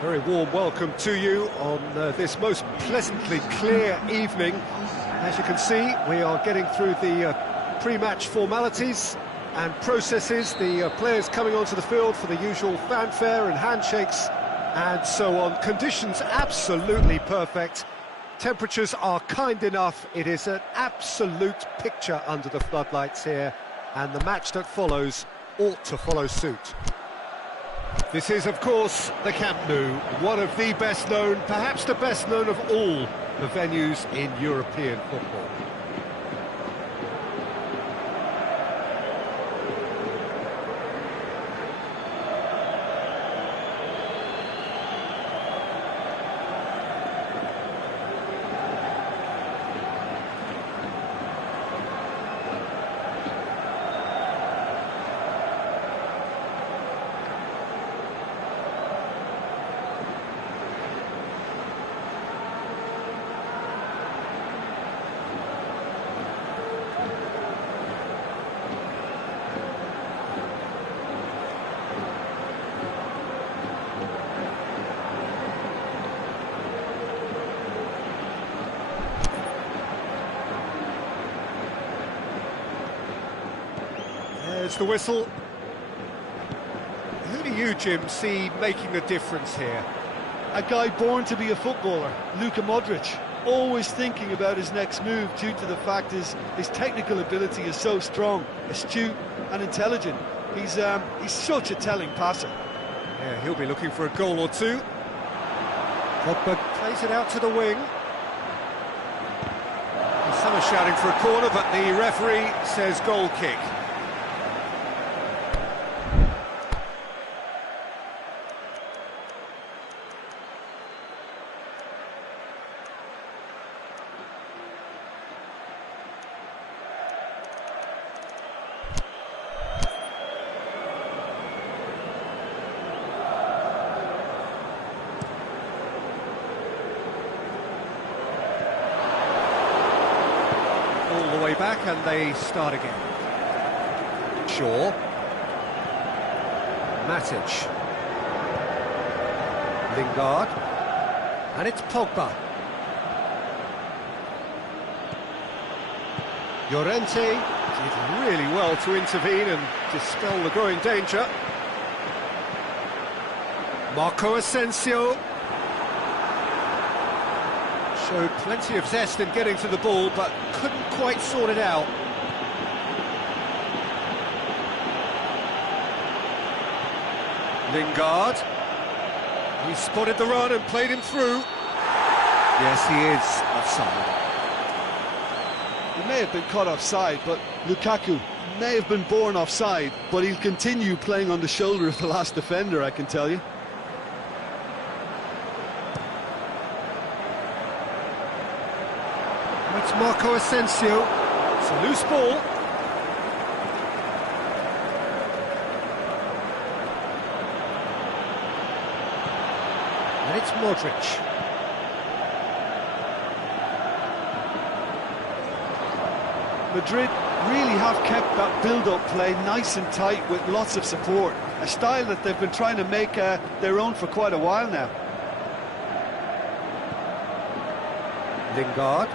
Very warm welcome to you on this most pleasantly clear evening. As you can see, we are getting through the pre-match formalities and processes, the players coming onto the field for the usual fanfare and handshakes and so on. Conditions absolutely perfect. Temperatures are kind enough. It is an absolute picture under the floodlights here, and the match that follows ought to follow suit. This is, of course, the Camp Nou, one of the best known, perhaps the best known of all the venues in European football. There's the whistle. Who do you, Jim, see making the difference here? A guy born to be a footballer, Luka Modric, always thinking about his next move due to the fact his technical ability is so strong, astute and intelligent. He's such a telling passer. Yeah, he'll be looking for a goal or two. Pogba plays it out to the wing. Some are shouting for a corner, but the referee says goal kick. Way back, and they start again. Shaw, Matic, Lingard, and it's Pogba. Llorente did really well to intervene and dispel the growing danger. Marco Asensio showed plenty of zest in getting to the ball, but couldn't quite sort it out. Lingard. He spotted the run and played him through. Yes, he is offside. He may have been caught offside, but Lukaku may have been born offside, but he'll continue playing on the shoulder of the last defender, I can tell you. It's Marco Asensio. It's a loose ball. And it's Modric. Madrid really have kept that build-up play nice and tight with lots of support. A style that they've been trying to make their own for quite a while now. Lingard.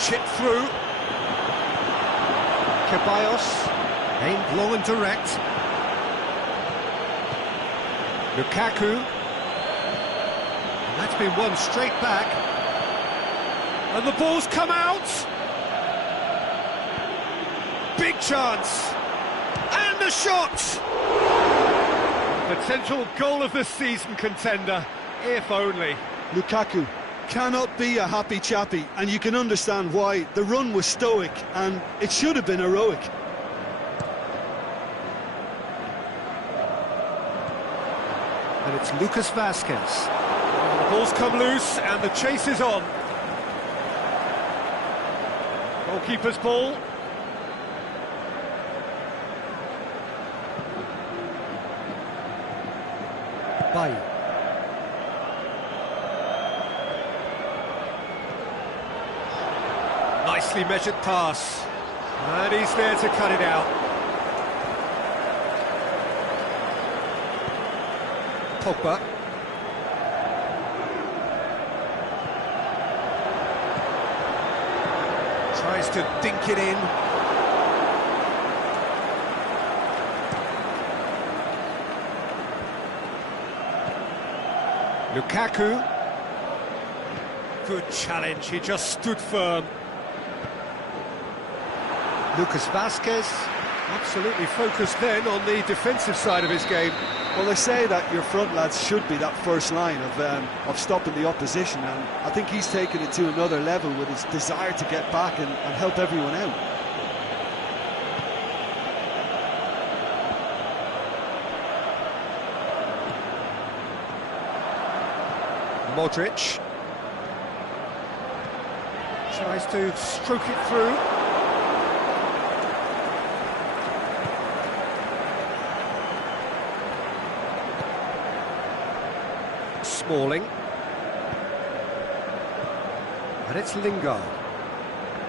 Chip through. Ceballos, aimed long and direct. Lukaku. And that's been won straight back. And the ball's come out. Big chance. And the shot. Potential goal of the season contender, if only. Lukaku cannot be a happy chappy, and you can understand why. The run was stoic, and it should have been heroic. And it's Lucas Vazquez. The ball's come loose, and the chase is on. Goalkeeper's ball. Bailly. Nicely measured pass, and he's there to cut it out. Pogba. Tries to dink it in. Lukaku. Good challenge, he just stood firm. Lucas Vazquez, absolutely focused then on the defensive side of his game. Well, they say that your front lads should be that first line of stopping the opposition, and I think he's taken it to another level with his desire to get back and help everyone out. Modric tries to stroke it through. Smalling. And it's Lingard.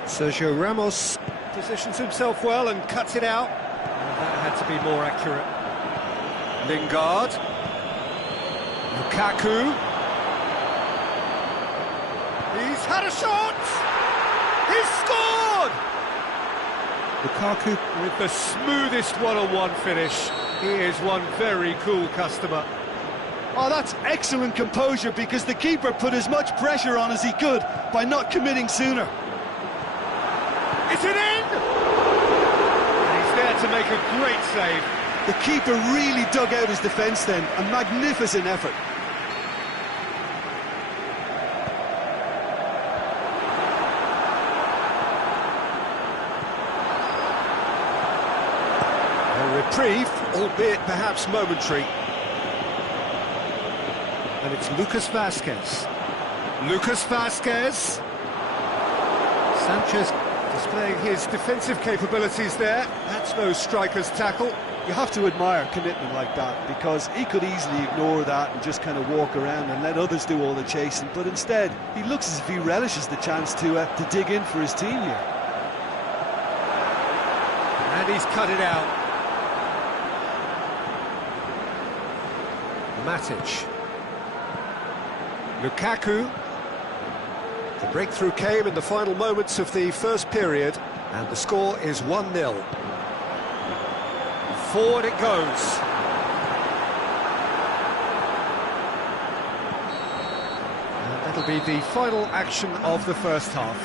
Sergio Ramos positions himself well and cuts it out. That had to be more accurate. Lingard. Lukaku. He's had a shot! He's scored! Lukaku with the smoothest one-on-one finish. He is one very cool customer. Oh, that's excellent composure, because the keeper put as much pressure on as he could by not committing sooner. Is it in? And he's there to make a great save. The keeper really dug out his defence then, a magnificent effort. A reprieve, albeit perhaps momentary. And it's Lucas Vazquez. Lucas Vazquez. Sanchez displaying his defensive capabilities there. That's no striker's tackle. You have to admire commitment like that, because he could easily ignore that and just kind of walk around and let others do all the chasing, but instead he looks as if he relishes the chance to dig in for his team here. And he's cut it out. Matic. Lukaku. The breakthrough came in the final moments of the first period, and the score is 1-0. Forward it goes. And that'll be the final action of the first half.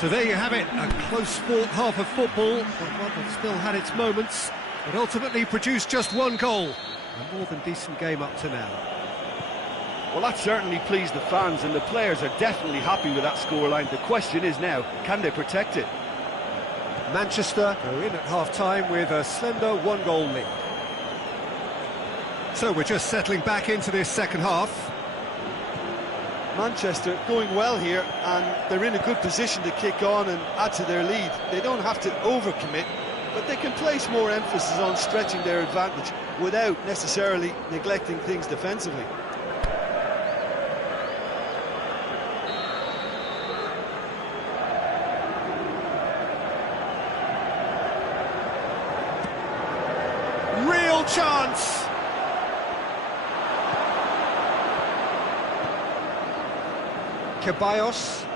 So there you have it, a close-fought half of football, but one that still had its moments, but ultimately produced just one goal. A more than decent game up to now. Well, that certainly pleased the fans, and the players are definitely happy with that scoreline. The question is now, can they protect it? Manchester go in at half-time with a slender one-goal lead. So we're just settling back into this second half. Manchester going well here, and they're in a good position to kick on and add to their lead. They don't have to overcommit, but they can place more emphasis on stretching their advantage without necessarily neglecting things defensively. Real chance! Ceballos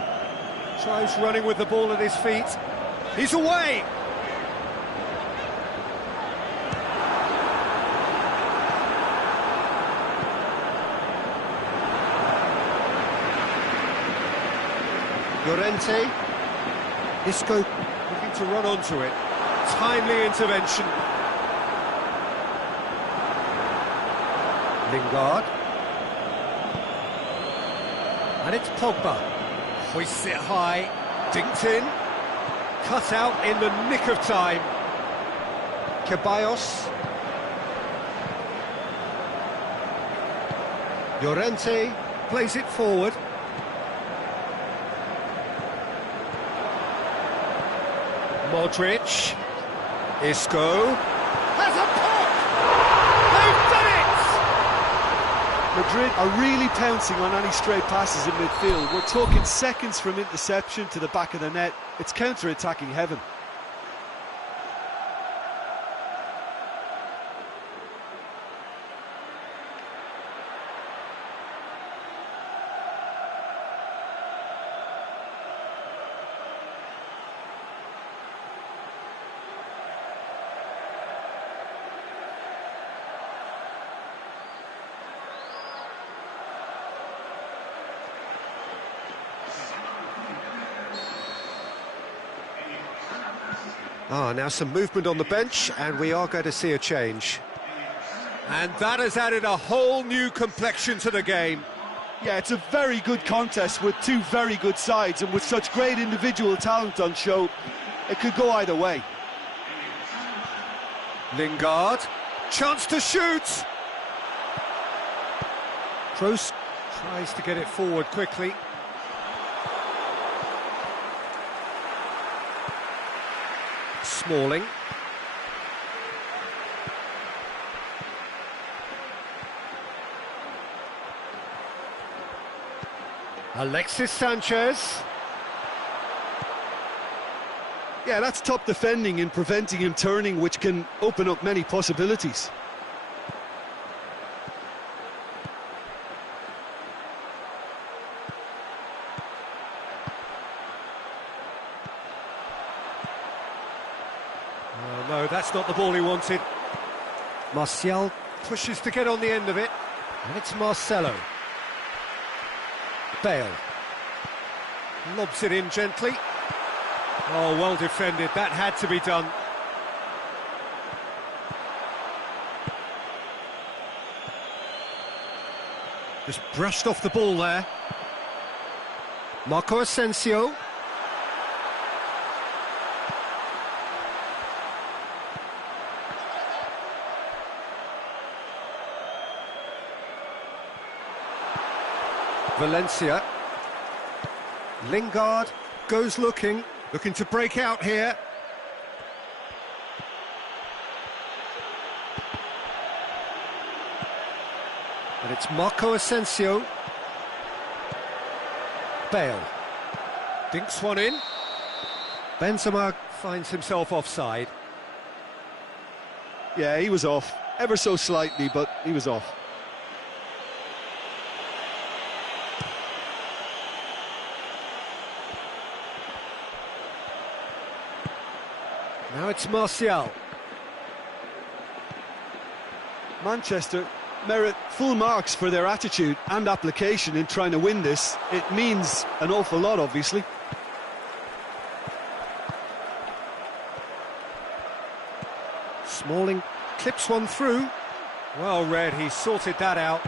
tries running with the ball at his feet. He's away! Llorente. Isco looking to run onto it. Timely intervention. Lingard. And it's Pogba. Hoists it high. Dinked in. Cut out in the nick of time. Ceballos. Llorente plays it forward. Modric. Isco. Has a pop! They've done it! Madrid are really pouncing on any stray passes in midfield. We're talking seconds from interception to the back of the net. It's counter-attacking heaven. Now some movement on the bench, and we are going to see a change. And that has added a whole new complexion to the game. Yeah, it's a very good contest with two very good sides, and with such great individual talent on show, it could go either way. Lingard, chance to shoot! Kroos tries to get it forward quickly. Smalling. Alexis Sanchez. Yeah, that's top defending and preventing him turning, which can open up many possibilities. Oh, no, that's not the ball he wanted. Martial pushes to get on the end of it, and it's Marcelo. Bale lobs it in gently. Oh, well defended, that had to be done. Just brushed off the ball there. Marco Asensio. Valencia. Lingard goes looking to break out here. And it's Marco Asensio. Bale dinks one in. Benzema finds himself offside. Yeah, he was off, ever so slightly, but he was off. Now it's Martial. Manchester merit full marks for their attitude and application in trying to win this. It means an awful lot, obviously. Smalling clips one through. Well read, he sorted that out.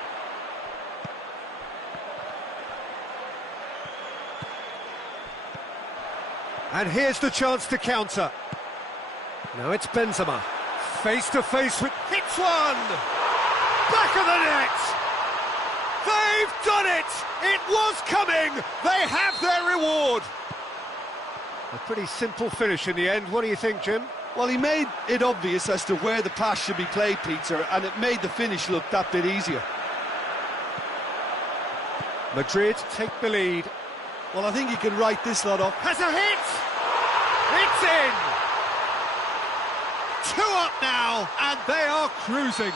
And here's the chance to counter. Now it's Benzema, face to face with... hits one! Back of the net! They've done it! It was coming! They have their reward! A pretty simple finish in the end. What do you think, Jim? Well, he made it obvious as to where the pass should be played, Peter, and it made the finish look that bit easier. Madrid take the lead. Well, I think he can write this lot off. Has a hit! It's in! 2 up now, and they are cruising.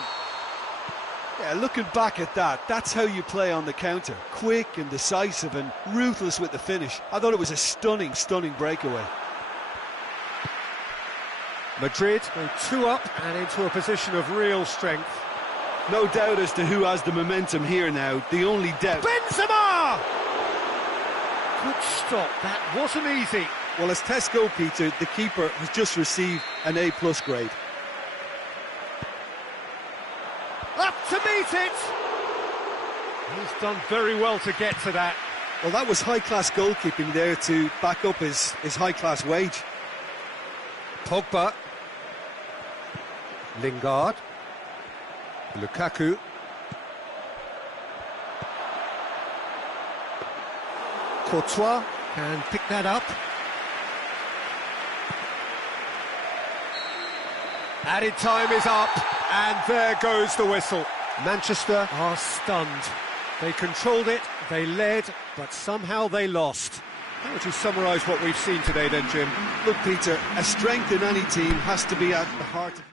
Yeah, looking back at that, that's how you play on the counter. Quick and decisive and ruthless with the finish. I thought it was a stunning, stunning breakaway. Madrid go 2 up and into a position of real strength. No doubt as to who has the momentum here now. The only doubt... Benzema! Good stop, that wasn't easy. Well, as tests go, Peter, the keeper has just received an A+ grade. Up to meet it! He's done very well to get to that. Well, that was high-class goalkeeping there to back up his high-class wage. Pogba. Lingard. Lukaku. Courtois can pick that up. Added time is up, and there goes the whistle. Manchester are stunned. They controlled it, they led, but somehow they lost. How would you summarise what we've seen today then, Jim? Look, Peter, a strength in any team has to be at the heart of...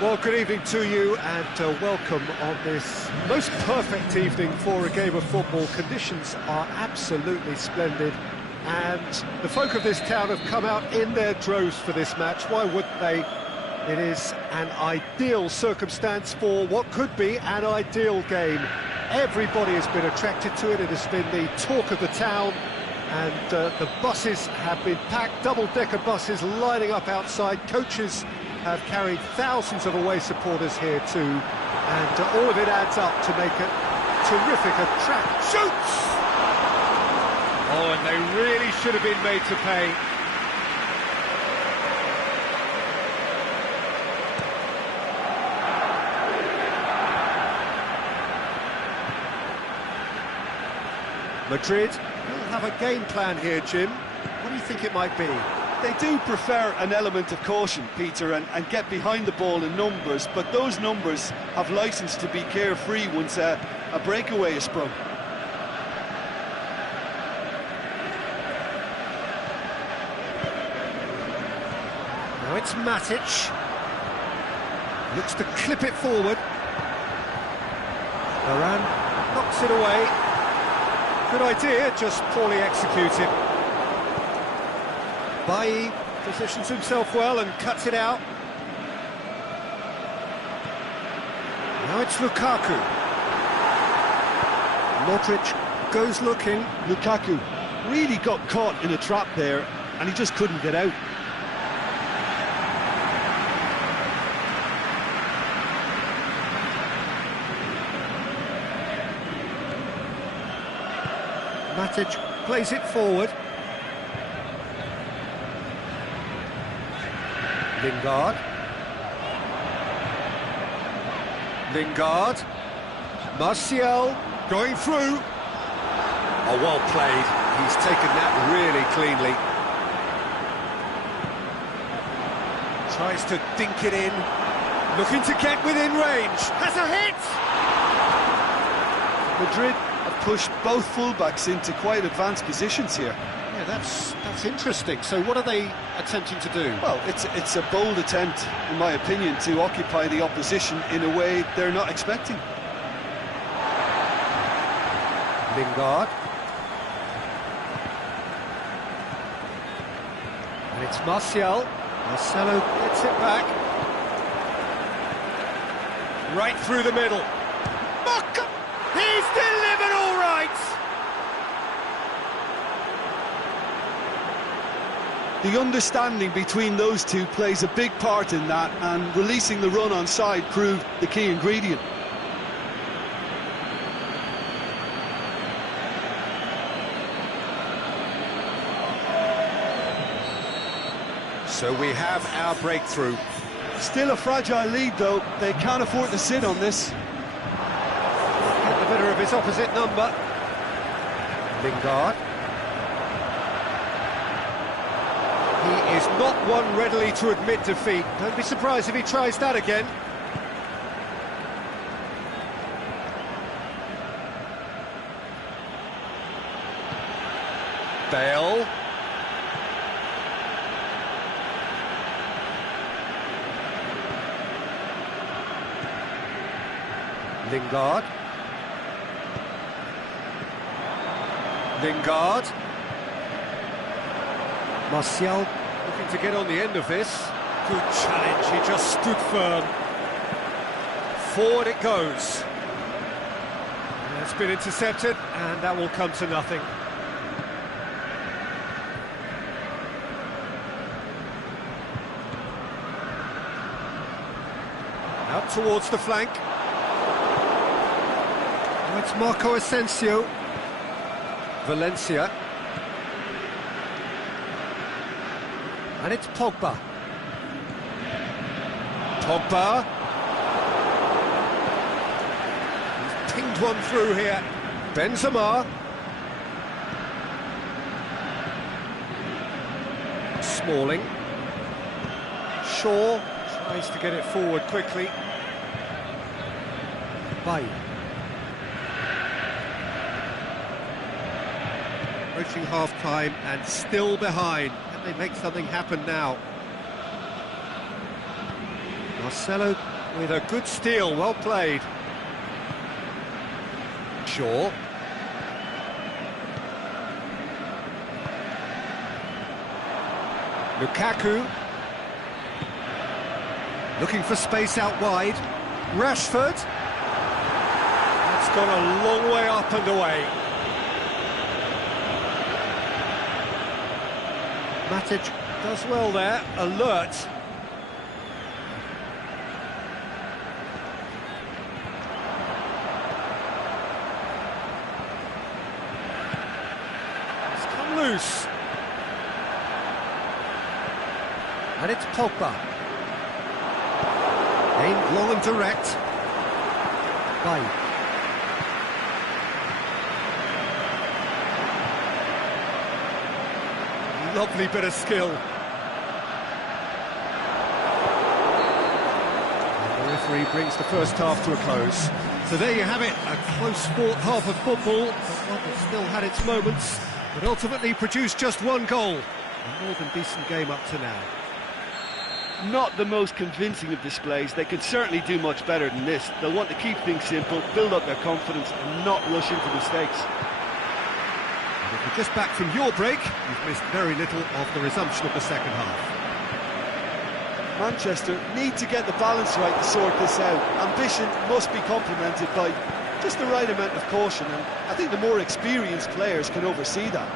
Well, good evening to you and welcome on this most perfect evening for a game of football. Conditions are absolutely splendid and the folk of this town have come out in their droves for this match. Why wouldn't they? It is an ideal circumstance for what could be an ideal game. Everybody has been attracted to it. It has been the talk of the town and the buses have been packed, double-decker buses lining up outside. Coaches have carried thousands of away supporters here too, and all of it adds up to make it terrific. A trap shoots! Oh, and they really should have been made to pay. Madrid will have a game plan here, Jim. What do you think it might be? They do prefer an element of caution, Peter, and get behind the ball in numbers, but those numbers have licence to be carefree once a breakaway is sprung. Now it's Matic. Looks to clip it forward. Varane knocks it away. Good idea, just poorly executed. Bailly positions himself well and cuts it out. Now it's Lukaku. Modric goes looking. Lukaku really got caught in a trap there, and he just couldn't get out. Matic plays it forward. Lingard. Martial going through. Oh, well played. He's taken that really cleanly. Tries to dink it in. Looking to get within range. Has a hit! Madrid have pushed both fullbacks into quite advanced positions here. Yeah, that's interesting. So what are they attempting to do? Well, it's a bold attempt, in my opinion, to occupy the opposition in a way they're not expecting. Lingard. And it's Martial. Marcelo gets it back. Right through the middle. He's delivered all right! The understanding between those two plays a big part in that, and releasing the run on side proved the key ingredient. So we have our breakthrough. Still a fragile lead though, they can't afford to sit on this. Get the better of his opposite number. Lingard. He is not one readily to admit defeat. Don't be surprised if he tries that again. Bale. Lingard. Martial looking to get on the end of this. Good challenge, he just stood firm. Forward it goes. It's been intercepted, and that will come to nothing. Out towards the flank. Oh, it's Marco Asensio. Valencia. And it's Pogba. He's pinged one through here. Benzema. Smalling. Shaw tries to get it forward quickly. Bailly. Approaching half-time and still behind. Can they make something happen now? Marcelo with a good steal, well played. Shaw. Lukaku. Looking for space out wide. Rashford. That's gone a long way up and away. Matic does well there, alert. It's come loose. And it's Pogba. Aimed long and direct. Bailly. Lovely bit of skill. And the referee brings the first half to a close. So there you have it, a close-fought half of football, but one that still had its moments, but ultimately produced just one goal. A more than decent game up to now. Not the most convincing of displays. They can certainly do much better than this. They'll want to keep things simple, build up their confidence and not rush into mistakes. And if you're just back from your break, you've missed very little of the resumption of the second half. Manchester need to get the balance right to sort this out. Ambition must be complemented by just the right amount of caution, and I think the more experienced players can oversee that.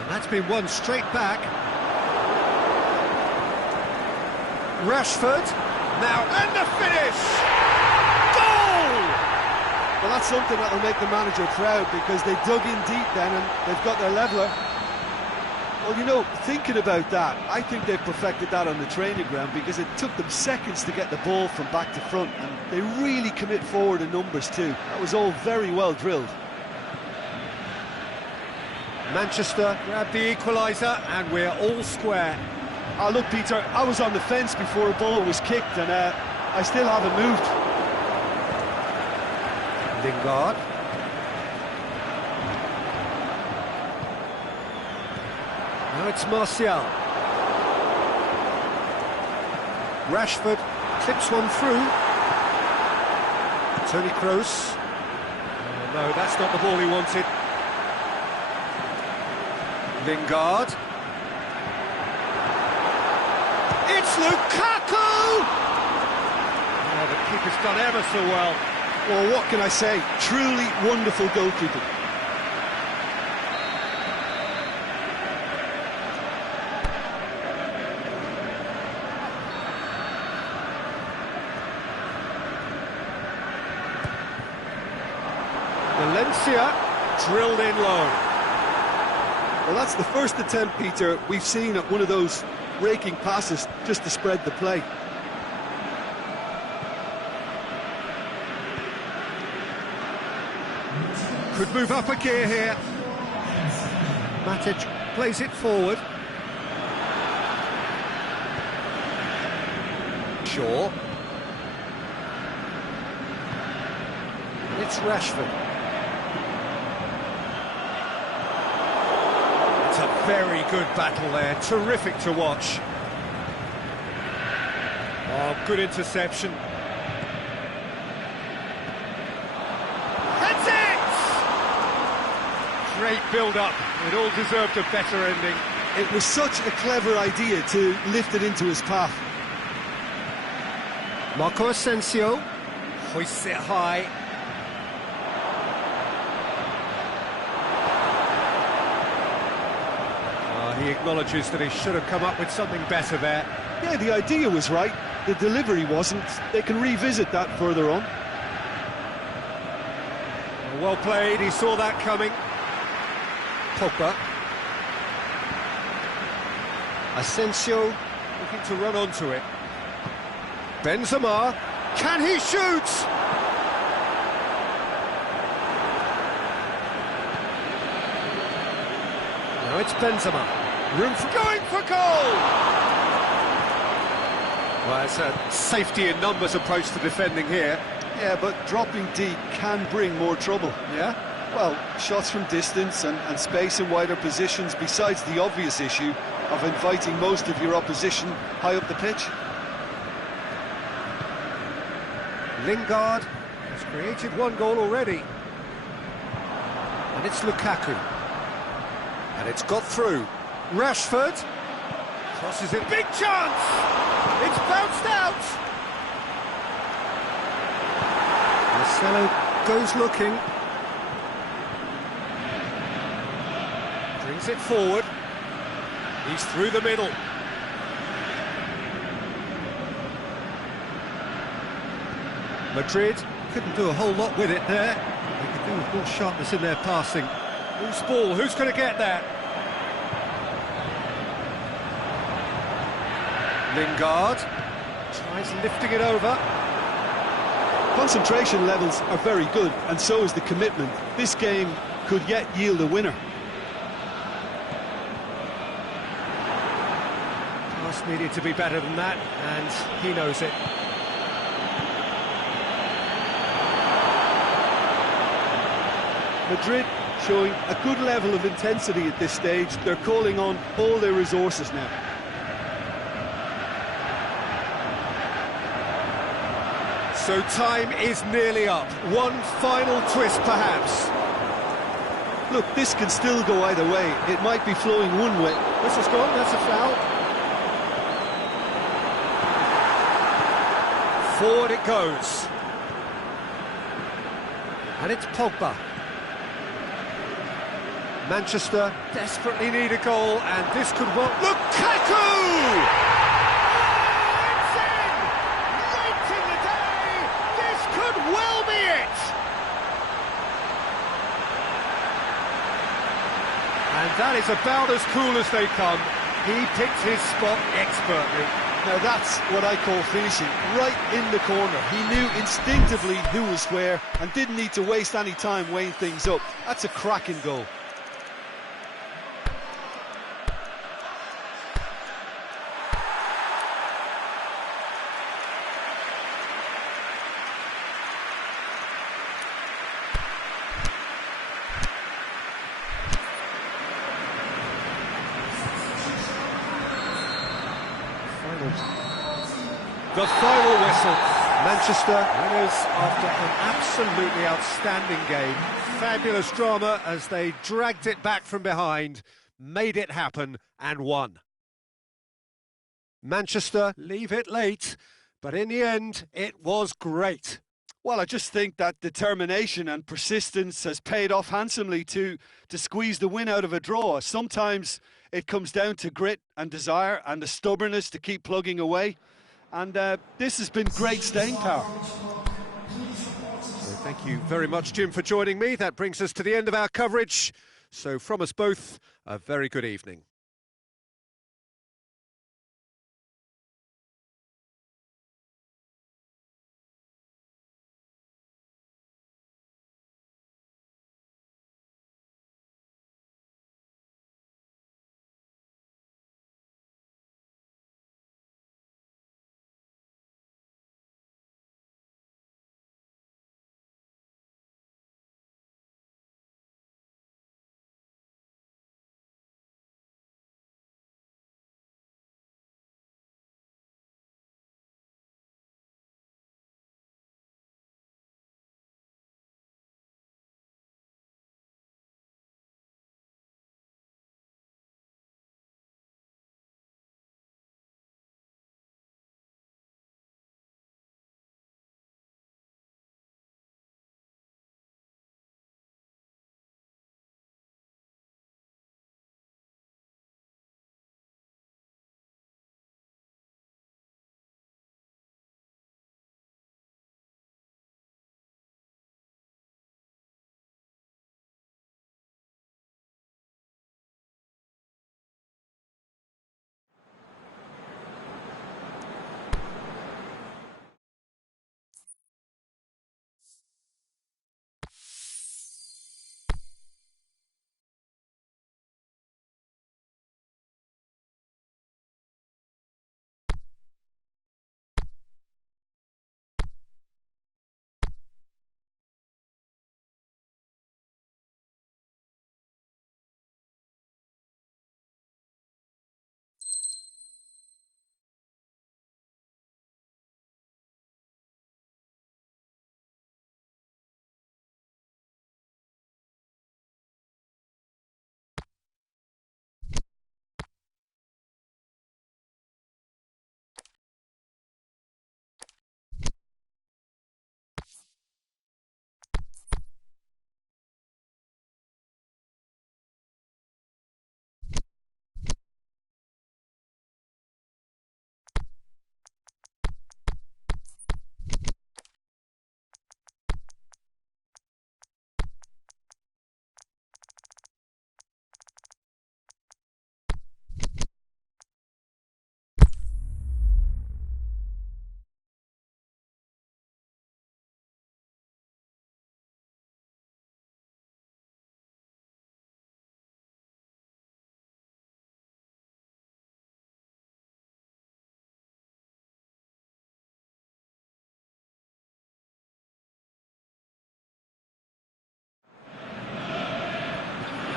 And that's been won straight back. Rashford, now, and the finish! Goal! Well, that's something that will make the manager proud, because they dug in deep then and they've got their leveller. Well, you know, thinking about that, I think they've perfected that on the training ground, because it took them seconds to get the ball from back to front, and they really commit forward in numbers too. That was all very well drilled. Manchester grab the equaliser, and we're all square. Oh, look, Peter, I was on the fence before a ball was kicked, and I still haven't moved. Lingard. Now it's Martial. Rashford clips one through. Toni Kroos. Oh, no, that's not the ball he wanted. Lingard. It's Lukaku! Oh, the keeper's done ever so well. Well, what can I say? Truly wonderful goalkeeping. Valencia drilled in low. Well, that's the first attempt, Peter, we've seen at one of those raking passes just to spread the play. Could move up a gear here. Matic plays it forward. Shaw. It's Rashford. It's a very good battle there, terrific to watch. Oh, good interception. That's it! Great build-up, it all deserved a better ending. It was such a clever idea to lift it into his path. Marco Asensio hoists it high. He acknowledges that he should have come up with something better there. Yeah, the idea was right, the delivery wasn't. They can revisit that further on. Well played, he saw that coming. Pogba. Asensio looking to run onto it. Benzema, can he shoot? Now it's Benzema. Room for going for goal! Well, it's a safety in numbers approach to defending here. Yeah, but dropping deep can bring more trouble. Yeah? Well, shots from distance and space in wider positions, besides the obvious issue of inviting most of your opposition high up the pitch. Lingard has created one goal already. And it's Lukaku. And it's got through. Rashford crosses it. Big chance! It's bounced out! Marcelo goes looking. Brings it forward. He's through the middle. Madrid couldn't do a whole lot with it there. They could do with more sharpness in their passing. Loose ball, who's going to get that? Lingard tries lifting it over. Concentration levels are very good, and so is the commitment. This game could yet yield a winner. Pass needed to be better than that, and he knows it. Madrid showing a good level of intensity at this stage. They're calling on all their resources now. So time is nearly up. One final twist, perhaps. Look, this can still go either way. It might be flowing one way. Whistle's gone, that's a foul. Forward it goes. And it's Pogba. Manchester desperately need a goal, and this could well... Lukaku! It's in! Late in the day! This could well be it! And that is about as cool as they come. He picked his spot expertly. Now that's what I call finishing, right in the corner. He knew instinctively who was where and didn't need to waste any time weighing things up. That's a cracking goal. The final whistle. Manchester winners after an absolutely outstanding game. Fabulous drama as they dragged it back from behind, made it happen and won. Manchester leave it late, but in the end it was great. Well, I just think that determination and persistence has paid off handsomely to squeeze the win out of a draw. Sometimes it comes down to grit and desire and the stubbornness to keep plugging away. And this has been great staying power. So thank you very much, Jim, for joining me. That brings us to the end of our coverage. So from us both, a very good evening.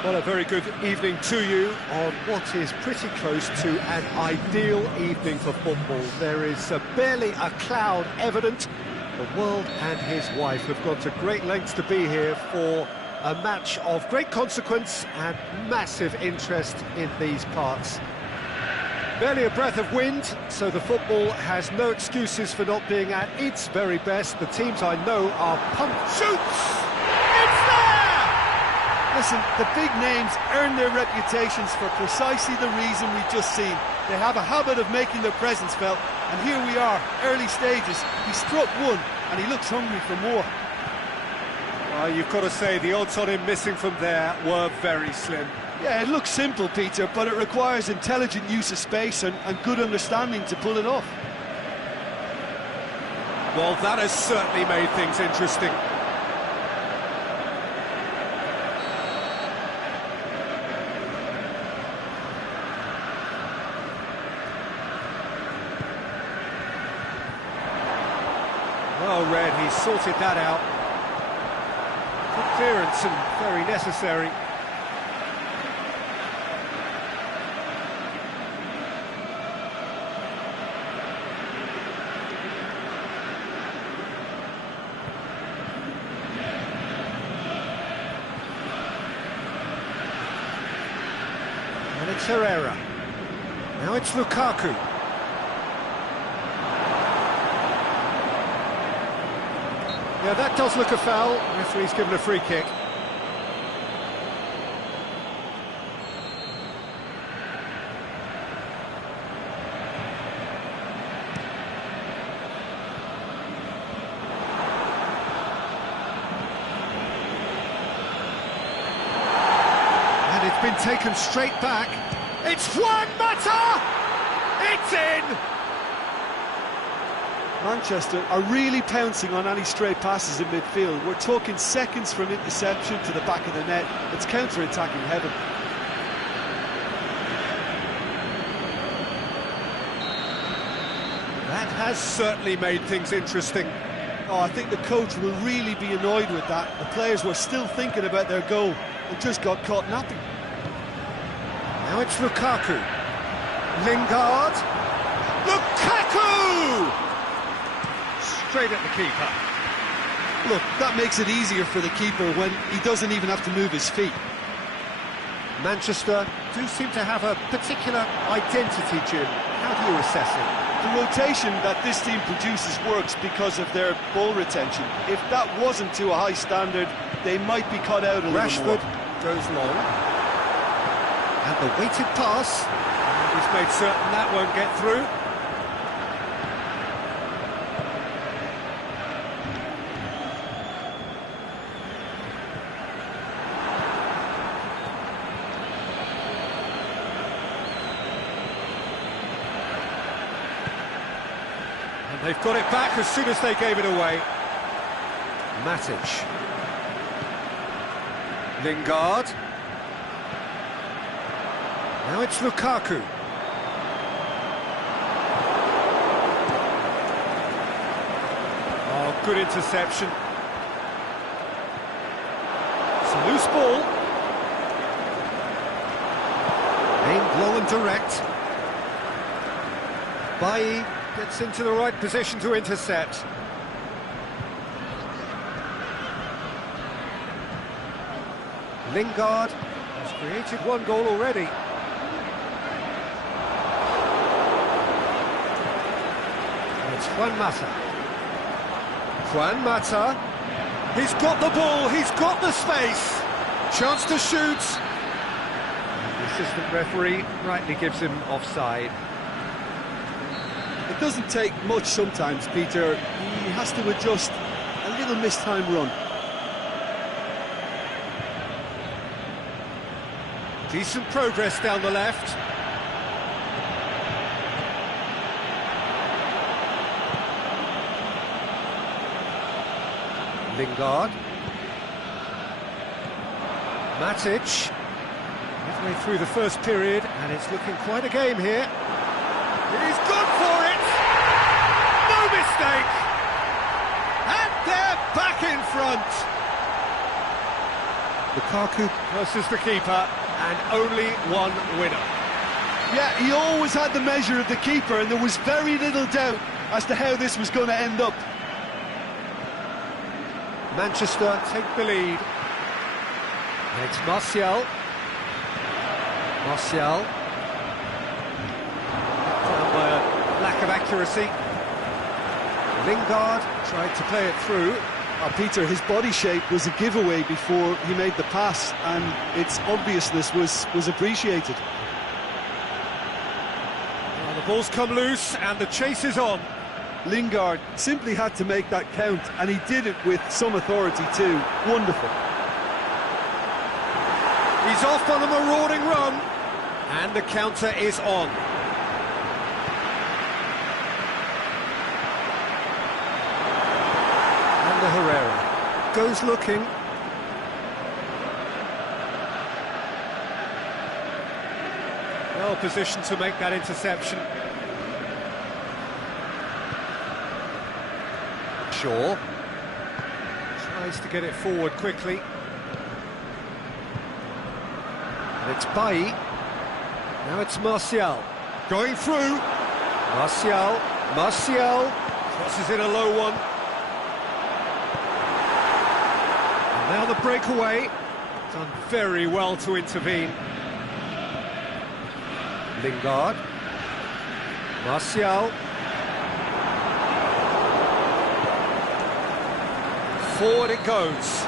Well, a very good evening to you on what is pretty close to an ideal evening for football. There is barely a cloud evident. The world and his wife have gone to great lengths to be here for a match of great consequence and massive interest in these parts. Barely a breath of wind, so the football has no excuses for not being at its very best. The teams I know are pumped. Shoots! It's there! Listen, the big names earn their reputations for precisely the reason we've just seen. They have a habit of making their presence felt, and here we are, early stages. He struck one, and he looks hungry for more. Well, you've got to say the odds on him missing from there were very slim. Yeah, it looks simple, Peter, but it requires intelligent use of space and good understanding to pull it off. Well, that has certainly made things interesting. Well read, he sorted that out. Good clearance and very necessary. And it's Herrera. Now it's Lukaku. Yeah, that does look a foul. Referee's given a free kick. And it's been taken straight back. It's Juan Mata! It's in! Manchester are really pouncing on any stray passes in midfield. We're talking seconds from interception to the back of the net. It's counter-attacking heaven. That has certainly made things interesting. Oh, I think the coach will really be annoyed with that. The players were still thinking about their goal and just got caught napping. Now it's Lukaku. Lingard. Lukaku! Straight at the keeper. Look, that makes it easier for the keeper when he doesn't even have to move his feet. Manchester do seem to have a particular identity, Jim. How do you assess it? The rotation that this team produces works because of their ball retention. If that wasn't to a high standard, they might be cut out a little more. Rashford goes long. And the weighted pass. He's made certain that won't get through. They've got it back as soon as they gave it away. Matic. Lingard. Now it's Lukaku. Oh, good interception. It's a loose ball. Aimed low and direct. Bailly gets into the right position to intercept. Lingard has created one goal already. And it's Juan Mata. Juan Mata. He's got the ball, he's got the space. Chance to shoot. And the assistant referee rightly gives him offside. It doesn't take much sometimes, Peter. He has to adjust a little mistimed run. Decent progress down the left. Lingard. Matic. Midway through the first period, and it's looking quite a game here. He's gone for it! No mistake! And they're back in front! Lukaku versus the keeper, and only one winner. Yeah, he always had the measure of the keeper, and there was very little doubt as to how this was going to end up. Manchester take the lead. And it's Martial. Martial. Down by a lack of accuracy. Lingard tried to play it through. Peter, his body shape was a giveaway before he made the pass, and its obviousness was appreciated. Well, the ball's come loose and the chase is on. Lingard simply had to make that count, and he did it with some authority too. Wonderful. He's off on a marauding run, and the counter is on. And Herrera goes looking. Well positioned to make that interception. Shaw tries to get it forward quickly. And it's Bailly. Now it's Martial. Going through. Martial. Martial. Crosses in a low one. And now the breakaway. Done very well to intervene. Lingard. Martial. Forward it goes.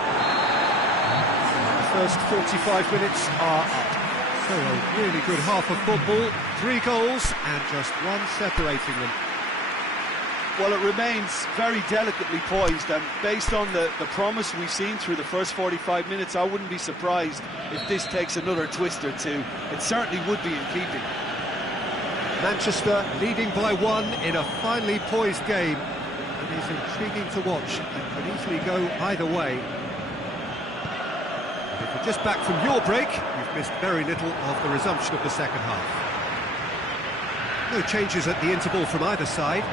The first 45 minutes are up. So a really good half of football, 3 goals and just one separating them. Well, it remains very delicately poised, and based on the promise we've seen through the first 45 minutes, I wouldn't be surprised if this takes another twist or two. It certainly would be in keeping. Manchester leading by 1 in a finely poised game. It is intriguing to watch and can easily go either way. If you're just back from your break, you've missed very little of the resumption of the second half. No changes at the interval from either side.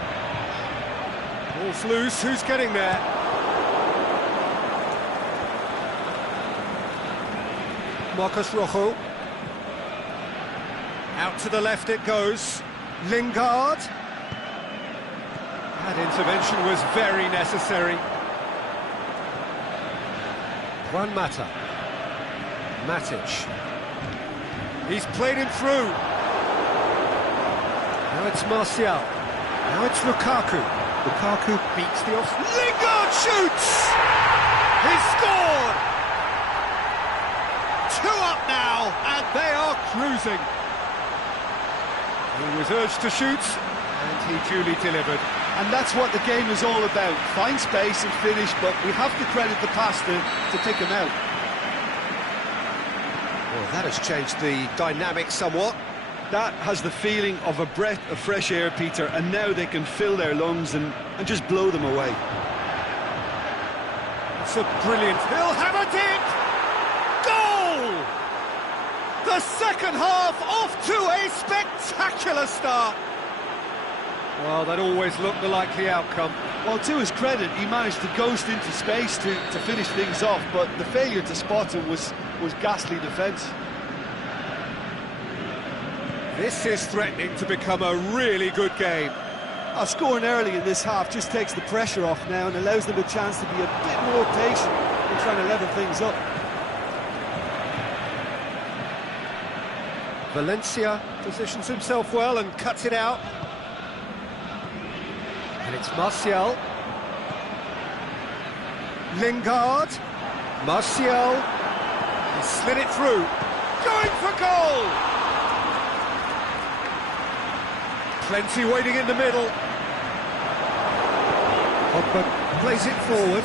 Ball's loose, who's getting there? Marcos Rojo. Out to the left it goes. Lingard. That intervention was very necessary. Juan Mata. Matic. He's played him through. Now it's Martial. Now it's Lukaku. Lukaku beats the off. Lingard shoots! He's scored! 2 up now, and they are cruising. He was urged to shoot, and he duly delivered. And that's what the game is all about. Find space and finish, but we have to credit the pass to take him out. Well, that has changed the dynamic somewhat. That has the feeling of a breath of fresh air, Peter, and now they can fill their lungs and just blow them away. It's a brilliant... He'll have it in! Goal! The second half off to a spectacular start. Well, that always looked the likely outcome. Well, to his credit, he managed to ghost into space to finish things off, but the failure to spot him was ghastly defence. This is threatening to become a really good game. Scoring early in this half just takes the pressure off now and allows them a chance to be a bit more patient in trying to level things up. Valencia positions himself well and cuts it out. And it's Martial. Lingard. Martial. He slid it through. Going for goal! Plenty waiting in the middle. Pogba plays it forward.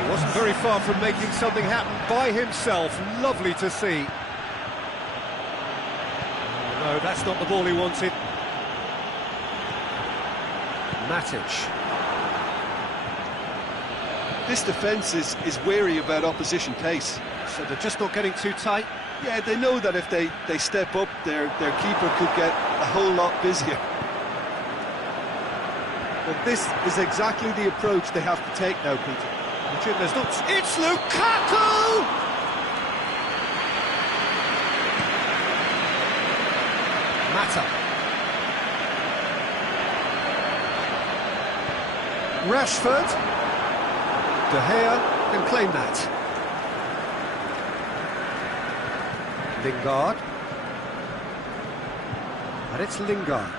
He wasn't very far from making something happen by himself. Lovely to see. Oh, no, that's not the ball he wanted. Matic. This defence is wary about opposition pace. So they're just not getting too tight? Yeah, they know that if they step up, their keeper could get a whole lot busier. But this is exactly the approach they have to take now, Peter. There's not... It's Lukaku! Mata. Rashford. De Gea can claim that. Lingard. And it's Lingard.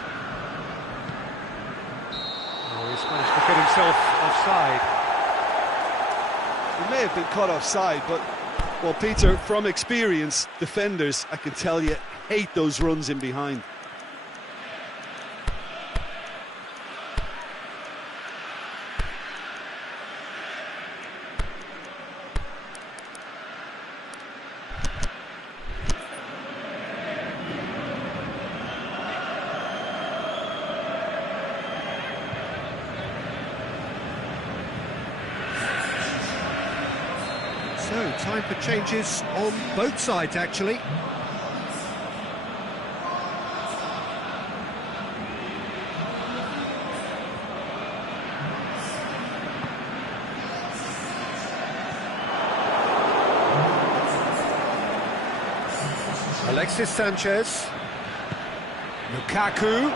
Oh, he's managed to get himself offside. He may have been caught offside, but, well, Peter, from experience, defenders, I can tell you, hate those runs in behind. So, time for changes on both sides, actually. Alexis Sanchez. Lukaku.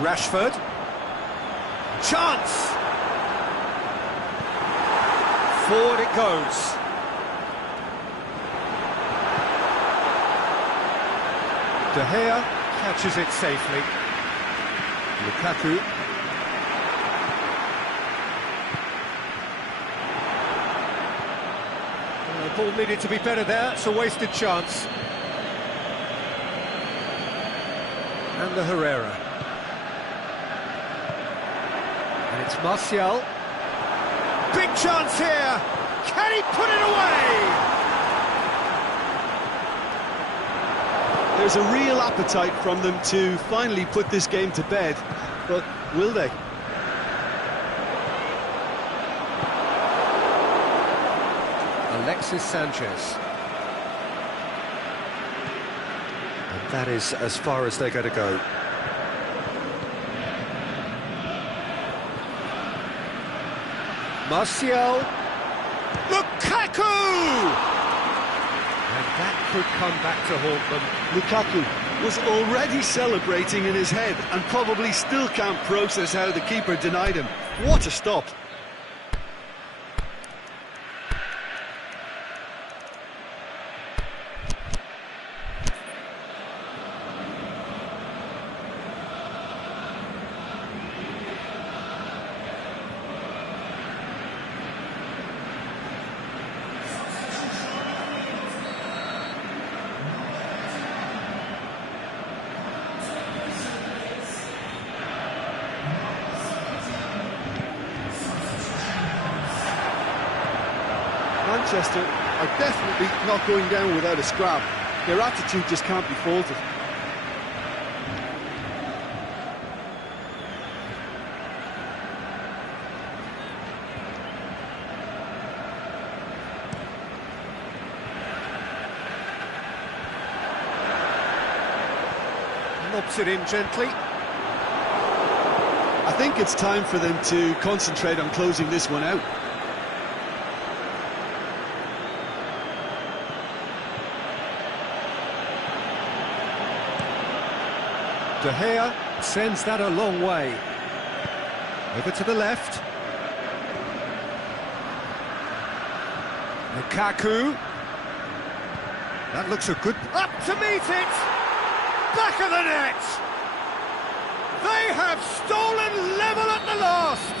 Rashford. Chance! Forward it goes. De Gea catches it safely. Lukaku. The ball needed to be better there, it's a wasted chance. And the Herrera. And it's Martial. Big chance here! Can he put it away? There's a real appetite from them to finally put this game to bed, but will they? Alexis Sanchez. And that is as far as they're going to go. Martial. Lukaku! And that could come back to haunt them. Lukaku was already celebrating in his head and probably still can't process how the keeper denied him. What a stop! Manchester are definitely not going down without a scrap. Their attitude just can't be faulted. Lobs it in gently. I think it's time for them to concentrate on closing this one out. De Gea sends that a long way. Over to the left. Lukaku. That looks a good... Up to meet it! Back of the net! They have stolen level at the last!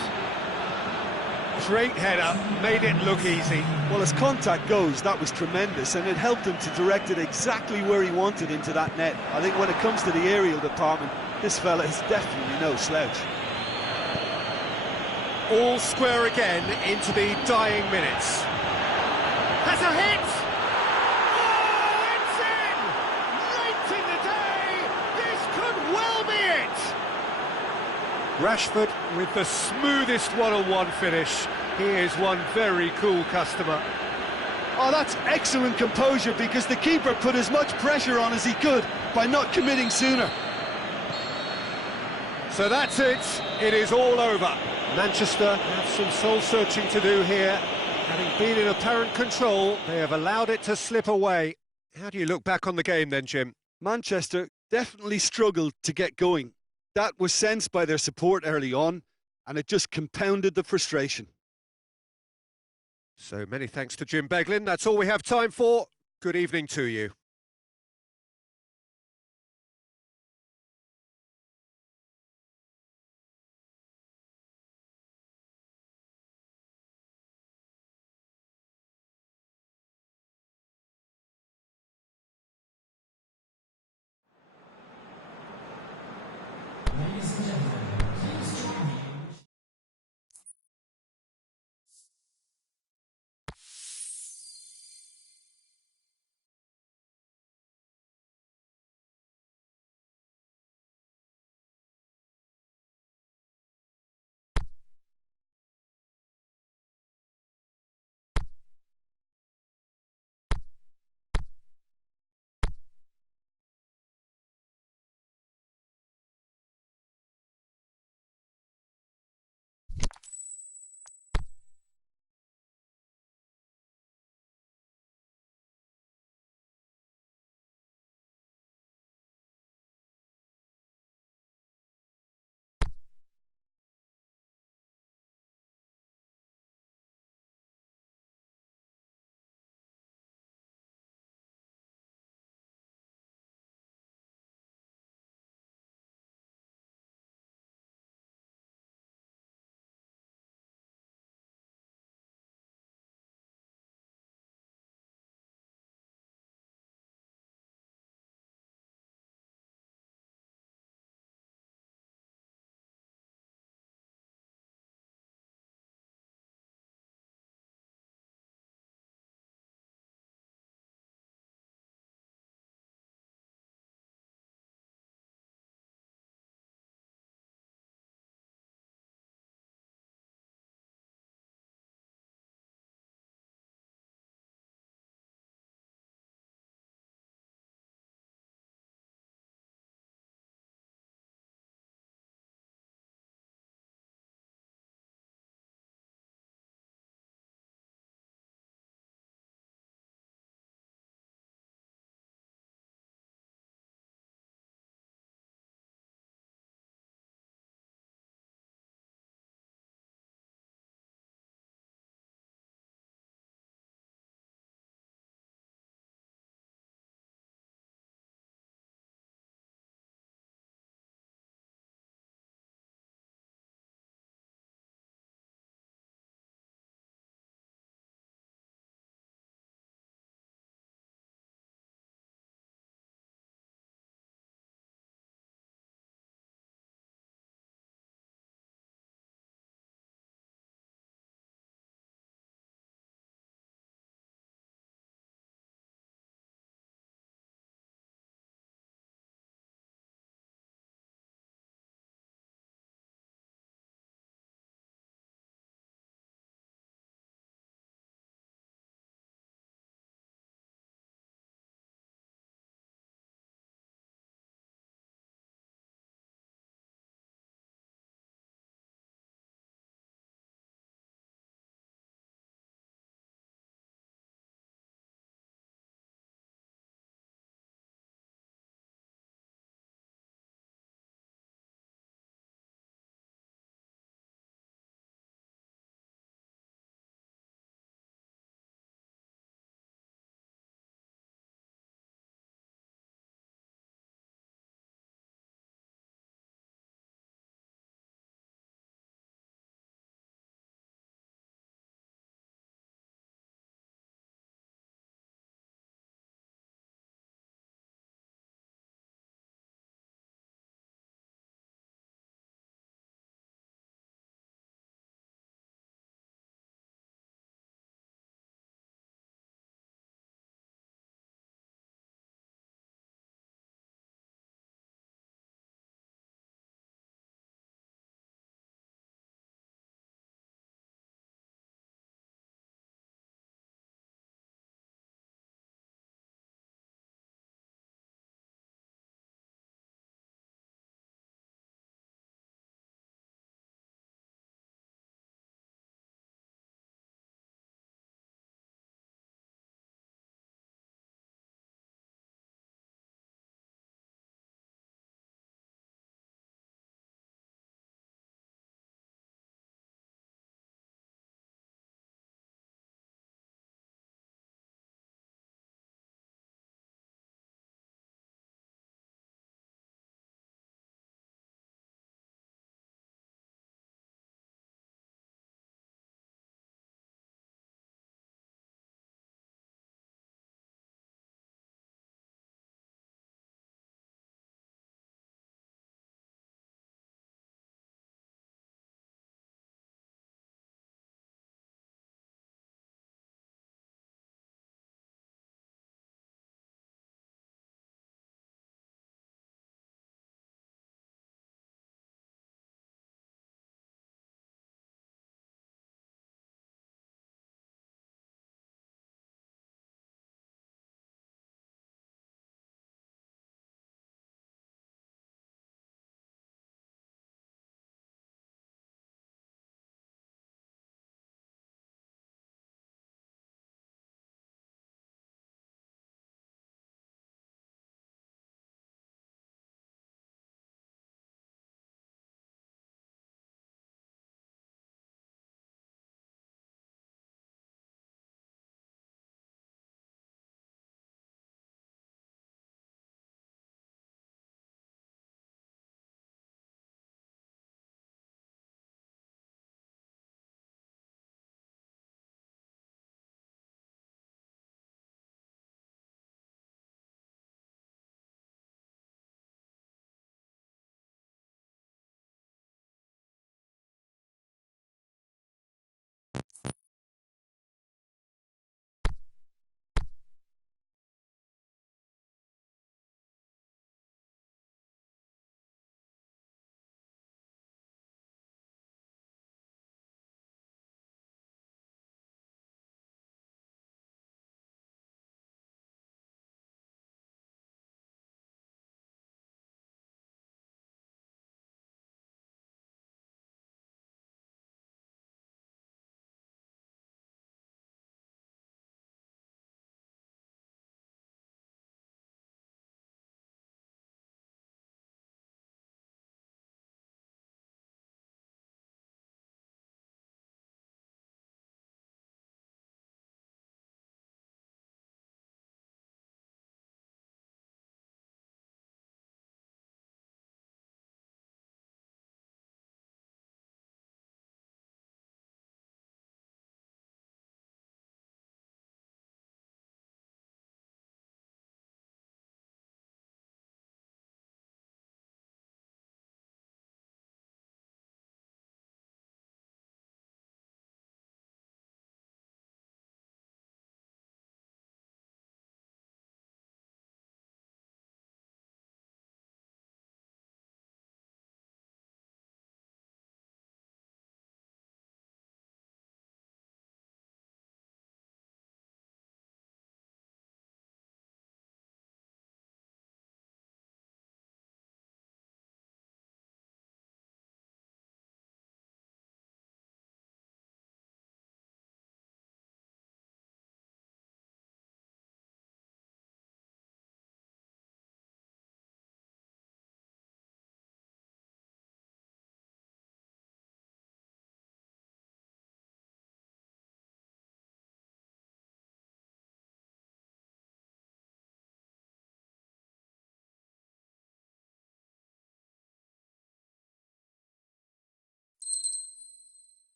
Great header, made it look easy. Well, as contact goes, that was tremendous, and it helped him to direct it exactly where he wanted into that net. I think when it comes to the aerial department, this fella is definitely no slouch. All square again into the dying minutes. Has a hit! Oh, it's in! Late in the day, this could well be it! Rashford with the smoothest one-on-one finish. He is one very cool customer. Oh, that's excellent composure, because the keeper put as much pressure on as he could by not committing sooner. So that's it. It is all over. Manchester have some soul-searching to do here. Having been in apparent control, they have allowed it to slip away. How do you look back on the game then, Jim? Manchester definitely struggled to get going. That was sensed by their support early on, and it just compounded the frustration. So many thanks to Jim Beglin. That's all we have time for. Good evening to you.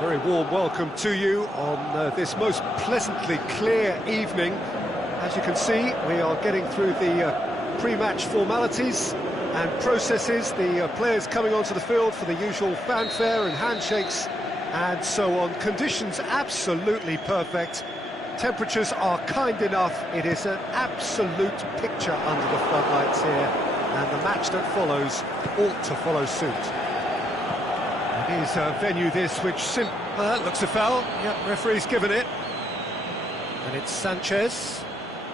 Very warm welcome to you on this most pleasantly clear evening. As you can see, we are getting through the pre-match formalities and processes, the players coming onto the field for the usual fanfare and handshakes and so on. Conditions absolutely perfect. Temperatures are kind enough. It is an absolute picture under the floodlights here, and the match that follows ought to follow suit. It is a venue this which looks a foul. Yep, referee's given it. And it's Sanchez.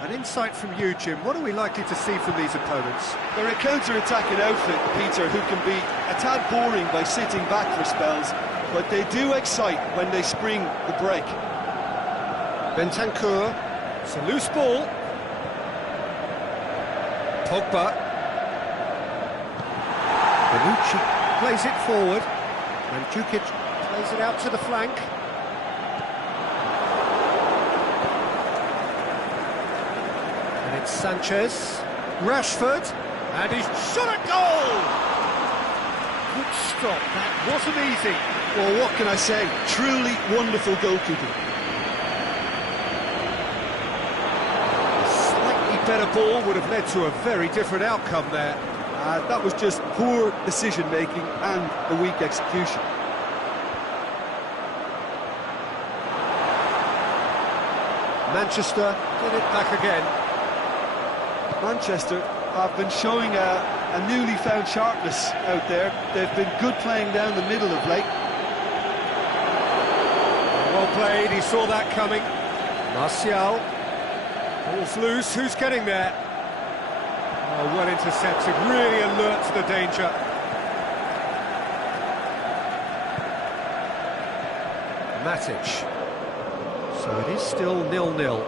An insight from you, Jim. What are we likely to see from these opponents? They're a counter-attacking outfit, Peter, who can be a tad boring by sitting back for spells, but they do excite when they spring the break. Bentancur, it's a loose ball. Pogba. Bonucci plays it forward, and Djukic plays it out to the flank. And it's Sanchez. Rashford, and he's shot a goal! Good stop, that wasn't easy. Well, what can I say? Truly wonderful goalkeeping. Better ball would have led to a very different outcome there. That was just poor decision-making and a weak execution. Manchester get it back again. Manchester have been showing a newly found sharpness out there. They've been good playing down the middle of late. Well played, he saw that coming. Martial. Ball's loose, who's getting there? Oh, well intercepted, really alert to the danger. Matic. So it is still 0-0.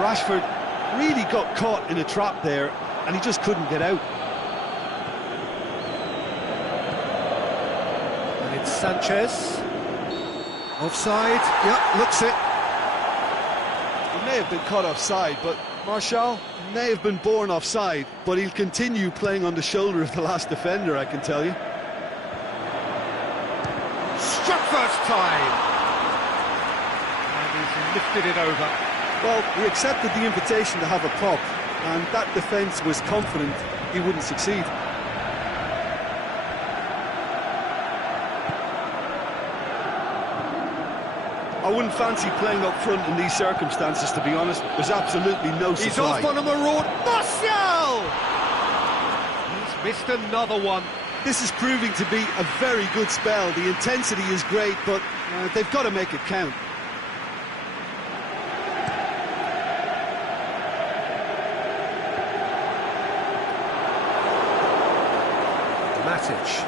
Rashford really got caught in a trap there, and he just couldn't get out. And it's Sanchez. Offside, yep, looks it. He may have been caught offside, but Martial may have been born offside, but he'll continue playing on the shoulder of the last defender, I can tell you. Struck first time! And he's lifted it over. Well, he accepted the invitation to have a pop, and that defence was confident he wouldn't succeed. I wouldn't fancy playing up front in these circumstances, to be honest. There's absolutely no supply. He's off on a maraud. Martial! He's missed another one. This is proving to be a very good spell. The intensity is great, but they've got to make it count. Matic.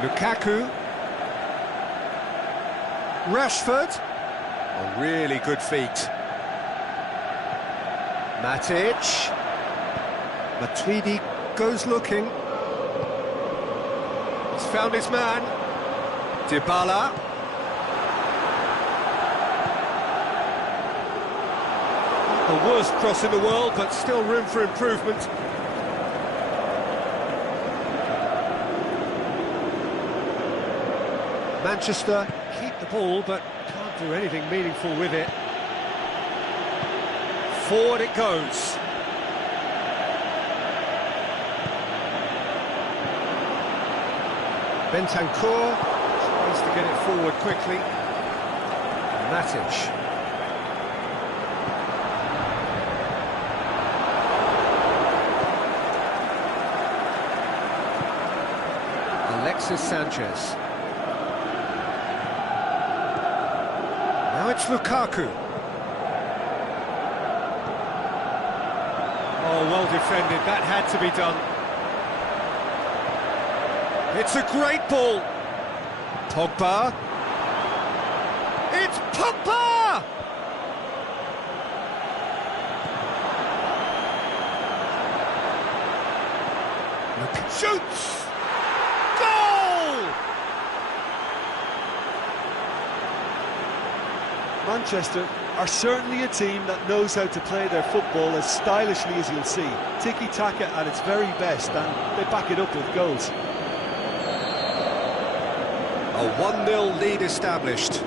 Lukaku. Rashford. Oh, really good feet. Matic. Matuidi goes looking. He's found his man. Dybala. The worst cross in the world, but still room for improvement. Manchester keep the ball, but can't do anything meaningful with it. Forward it goes. Bentancur tries to get it forward quickly. Matic. Alexis Sanchez. Now it's Lukaku. Oh, well defended, that had to be done. It's a great ball. Pogba. It's Pogba! Look, shoots! Goal! Manchester are certainly a team that knows how to play their football as stylishly as you'll see. Tiki-taka at its very best, and they back it up with goals. A 1-0 lead established.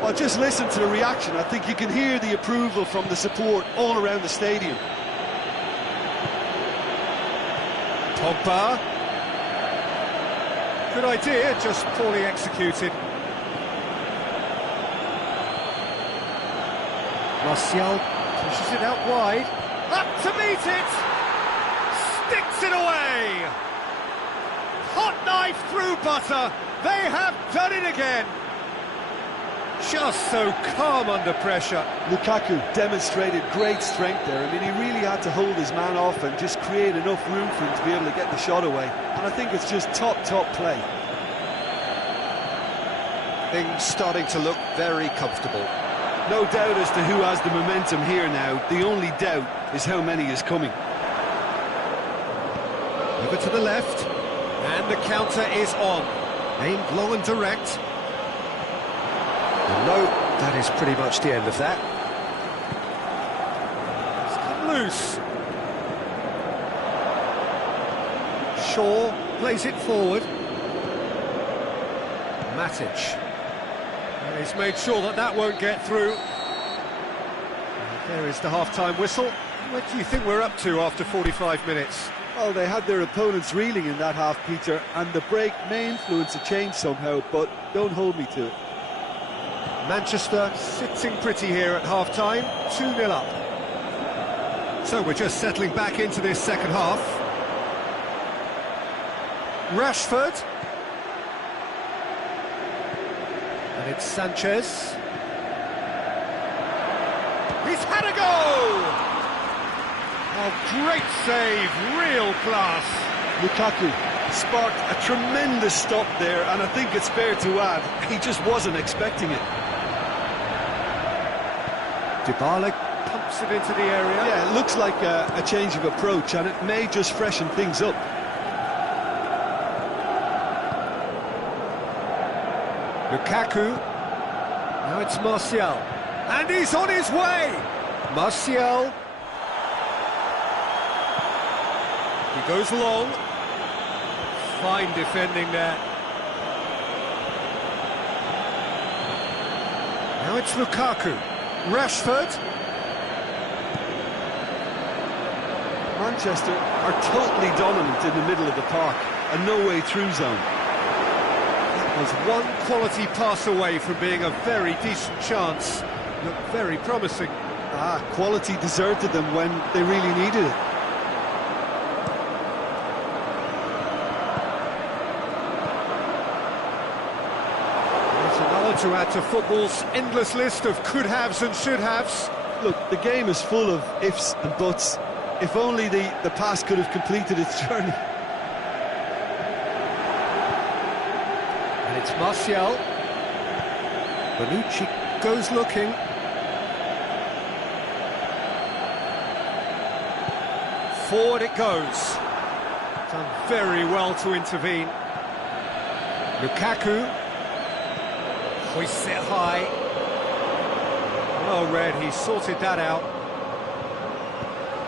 Well, just listen to the reaction. I think you can hear the approval from the support all around the stadium. Pogba. Good idea, just poorly executed. Martial pushes it out wide. Up to meet it! Sticks it away! Hot knife through butter! They have done it again! Just so calm under pressure. Lukaku demonstrated great strength there. I mean, he really had to hold his man off and just create enough room for him to be able to get the shot away. And I think it's just top play. Things starting to look very comfortable. No doubt as to who has the momentum here now. The only doubt is how many is coming. Over to the left. And the counter is on. Aimed long and direct. No, that is pretty much the end of that. It's come loose. Shaw plays it forward. Matic. And he's made sure that that won't get through. And there is the half-time whistle. What do you think we're up to after 45 minutes? Well, they had their opponents reeling in that half, Peter, and the break may influence a change somehow, but don't hold me to it. Manchester sitting pretty here at half-time, 2-0 up. So we're just settling back into this second half. Rashford. And it's Sanchez. He's had a go! Oh, great save, real class. Lukaku sparked a tremendous stop there, and I think it's fair to add, he just wasn't expecting it. Dybala pumps it into the area. Yeah, it looks like a change of approach, and it may just freshen things up. Lukaku. Now it's Martial. And he's on his way! Martial. He goes long. Fine defending there. Now it's Lukaku. Rashford. Manchester are totally dominant in the middle of the park, a no-way through zone. That was one quality pass away from being a very decent chance. Looked very promising. Quality deserted them when they really needed it. To add to football's endless list of could-haves and should-haves. Look, the game is full of ifs and buts. If only the pass could have completed its journey. And it's Martial. Bonucci goes looking. Forward it goes. Done very well to intervene. Lukaku. Hoists it high. Well read, he sorted that out.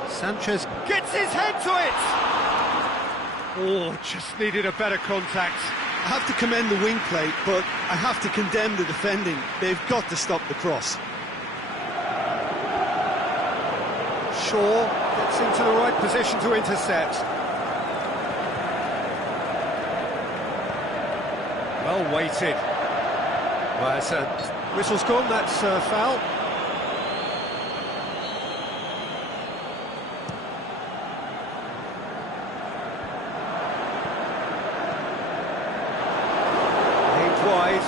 Sanchez gets his head to it! Oh, just needed a better contact. I have to commend the wing play, but I have to condemn the defending. They've got to stop the cross. Shaw gets into the right position to intercept. Well weighted. Well, it's whistle's gone, that's foul. Aimed wide.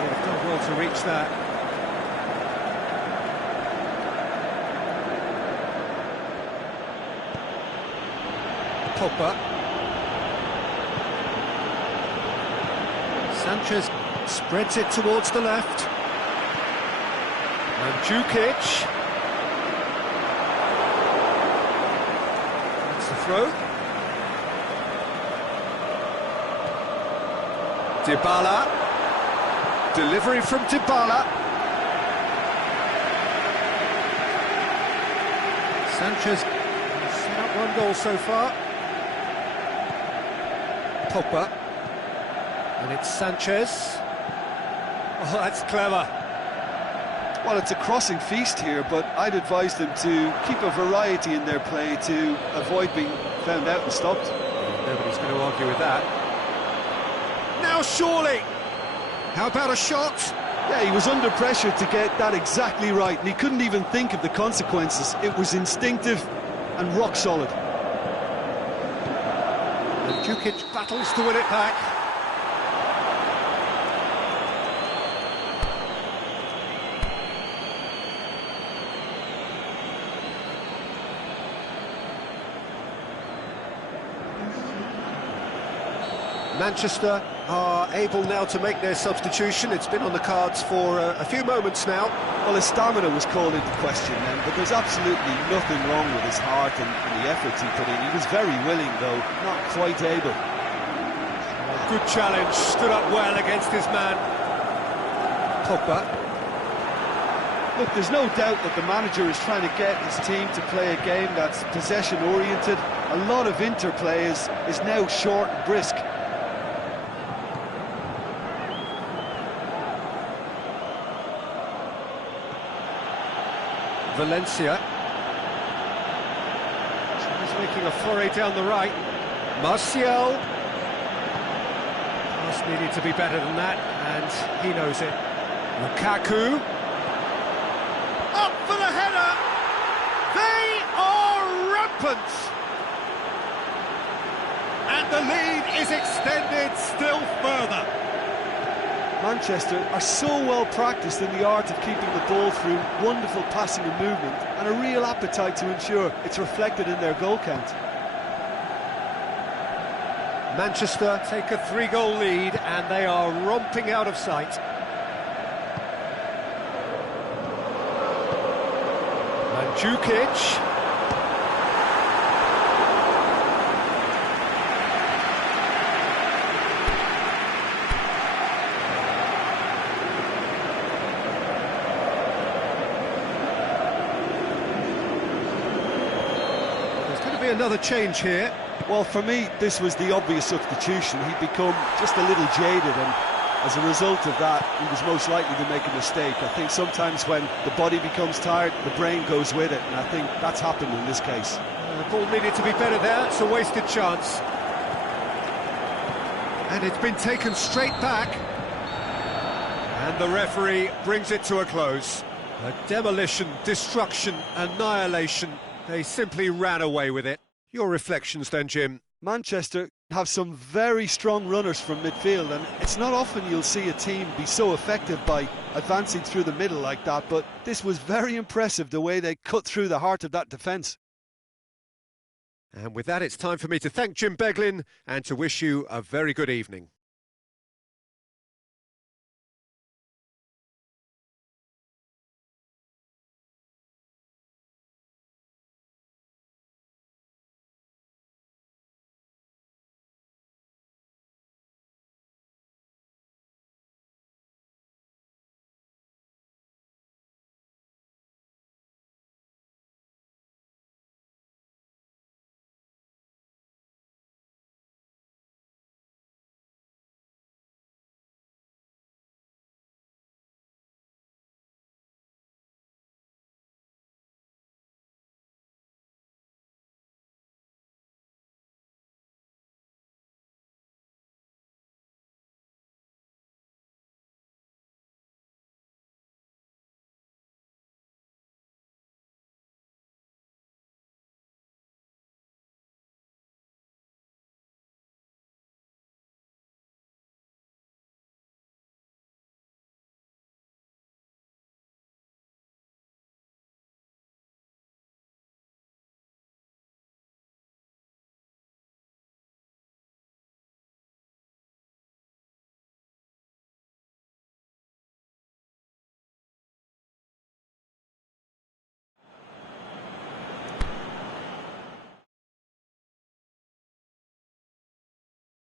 They've done well to reach that. Pogba. Sanchez spreads it towards the left. And Djukic. That's the throw. Dybala. Delivery from Dybala. Sanchez has set up one goal so far. Pogba. And it's Sanchez. Oh, that's clever. Well, it's a crossing feast here, but I'd advise them to keep a variety in their play to avoid being found out and stopped. Nobody's going to argue with that. Now surely! How about a shot? Yeah, he was under pressure to get that exactly right, and he couldn't even think of the consequences. It was instinctive and rock solid. And Djukic battles to win it back. Manchester are able now to make their substitution. It's been on the cards for a few moments now. Well, his stamina was called into question then, but there's absolutely nothing wrong with his heart and the efforts he put in. He was very willing, though, not quite able. Good challenge, stood up well against his man. Pogba. Look, there's no doubt that the manager is trying to get his team to play a game that's possession-oriented. A lot of interplay is now short and brisk. Valencia. He's making a foray down the right. Martial. Pass needed to be better than that, and he knows it. Lukaku. Up for the header! They are rampant! And the lead is extended still further. Manchester are so well practiced in the art of keeping the ball through wonderful passing and movement, and a real appetite to ensure it's reflected in their goal count. Manchester take a 3-goal lead and they are romping out of sight. Mandzukic. Another change here. Well, for me, this was the obvious substitution. He'd become just a little jaded, and as a result of that, he was most likely to make a mistake. I think sometimes when the body becomes tired, the brain goes with it, and I think that's happened in this case. The ball needed to be better there. It's a wasted chance. And it's been taken straight back. And the referee brings it to a close. A demolition, destruction, annihilation. They simply ran away with it. Your reflections then, Jim? Manchester have some very strong runners from midfield, and it's not often you'll see a team be so effective by advancing through the middle like that, but this was very impressive, the way they cut through the heart of that defence. And with that, it's time for me to thank Jim Beglin and to wish you a very good evening.